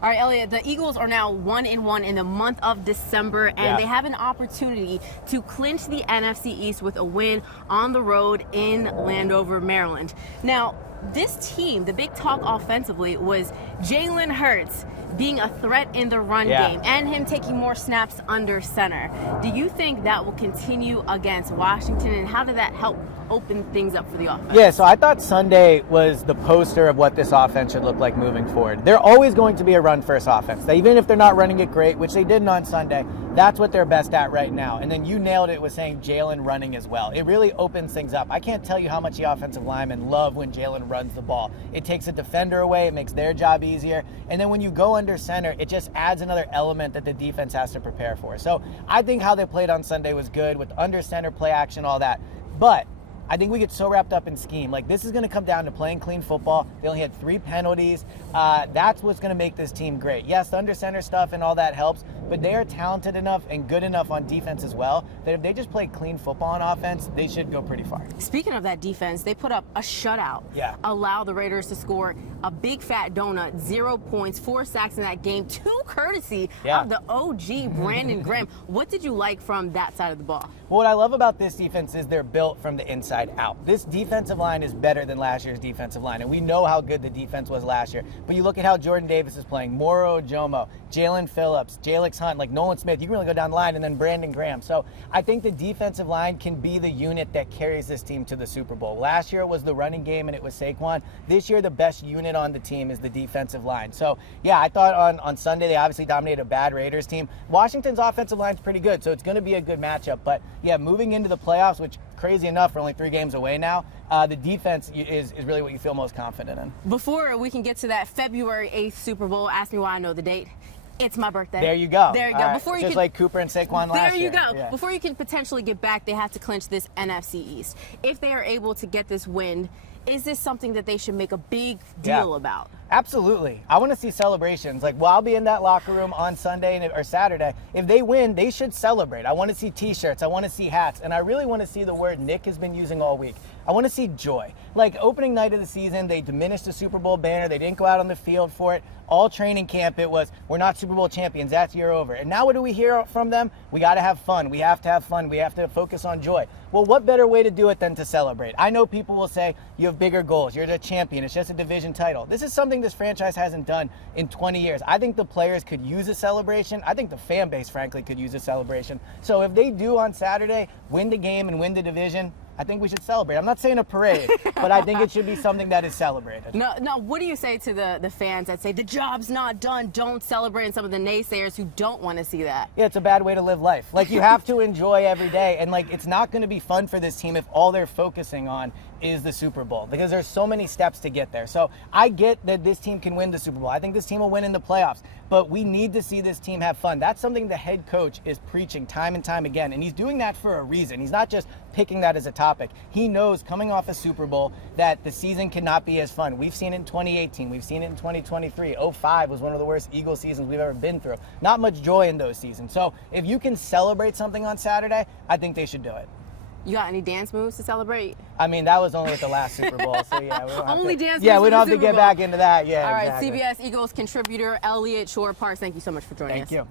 All right, Eliot, the Eagles are now 1-1 in the month of December, and they have an opportunity to clinch the NFC East with a win on the road in Landover, Maryland. Now, this team, the big talk offensively was Jalen Hurts being a threat in the run game and him taking more snaps under center. Do you think that will continue against Washington, and how did that help open things up for the offense? Yeah, so I thought Sunday was the poster of what this offense should look like moving forward. They're always going to be a run-first offense. Even if they're not running it great, which they didn't on Sunday, that's what they're best at right now. And then you nailed it with saying Jalen running as well. It really opens things up. I can't tell you how much the offensive linemen love when Jalen runs the ball. It takes a defender away. It makes their job easier. And then when you go under center, it just adds another element that the defense has to prepare for. So I think how they played on Sunday was good with under center, play action, all that. But I think we get so wrapped up in scheme. Like, this is going to come down to playing clean football. They only had 3 penalties. That's what's going to make this team great. Yes, the under center stuff and all that helps, but they are talented enough and good enough on defense as well that if they just play clean football on offense, they should go pretty far. Speaking of that defense, they put up a shutout. Allow the Raiders to score a big fat donut, 0 points, 4 sacks in that game, 2 courtesy of the OG Brandon Graham. What did you like from that side of the ball? Well, what I love about this defense is they're built from the inside out. This defensive line is better than last year's defensive line, and we know how good the defense was last year. But you look at how Jordan Davis is playing, Moro Jomo, Jalen Phillips, Jalix Hunt, like Nolan Smith. You can really go down the line, and then Brandon Graham. So I think the defensive line can be the unit that carries this team to the Super Bowl. Last year it was the running game, and it was Saquon. This year the best unit on the team is the defensive line. So yeah, I thought on Sunday they obviously dominated a bad Raiders team. Washington's offensive line's pretty good, so it's going to be a good matchup. But yeah, moving into the playoffs, which crazy enough, we're only 3 games away now. The defense is really what you feel most confident in. Before we can get to that February 8th Super Bowl, ask me why I know the date. It's my birthday. There you go. There you go. Right. Before you Just like Cooper and Saquon last year. There you go. Before you can potentially get back, they have to clinch this NFC East. If they are able to get this win, is this something that they should make a big deal about? Absolutely. I want to see celebrations. Like, well, I'll be in that locker room on Sunday or Saturday. If they win, they should celebrate. I want to see T-shirts. I want to see hats. And I really want to see the word Nick has been using all week. I want to see joy. Like, opening night of the season, they diminished the Super Bowl banner. They didn't go out on the field for it. All training camp, it was, we're not Super Bowl champions. That's year over. And now what do we hear from them? We got to have fun. We have to have fun. We have to focus on joy. Well, what better way to do it than to celebrate? I know people will say, you have bigger goals. You're the champion. It's just a division title. This is something this franchise hasn't done in 20 years. I think the players could use a celebration. I think the fan base, frankly, could use a celebration. So if they do on Saturday win the game and win the division, I think we should celebrate. I'm not saying a parade, but I think it should be something that is celebrated. No, what do you say to the fans that say the job's not done, don't celebrate, and some of the naysayers who don't want to see that? Yeah, it's a bad way to live life. Like, you have to enjoy every day, and like, it's not going to be fun for this team if all they're focusing on is the Super Bowl, because there's so many steps to get there. So I get that this team can win the Super Bowl. I think this team will win in the playoffs, but we need to see this team have fun. That's something the head coach is preaching time and time again, and he's doing that for a reason. He's not just picking that as a topic. He knows coming off a Super Bowl that the season cannot be as fun. We've seen it in 2018. We've seen it in 2023. 05 was one of the worst Eagles seasons we've ever been through. Not much joy in those seasons. So if you can celebrate something on Saturday, I think they should do it. You got any dance moves to celebrate? I mean, that was only at the last Super Bowl, so yeah. We don't Only have to, dance moves. Yeah, we don't have to Super get Bowl. back into that. Yeah, All right, exactly. CBS Eagles contributor Eliot-Shorr, thank you so much for joining us. Thank you.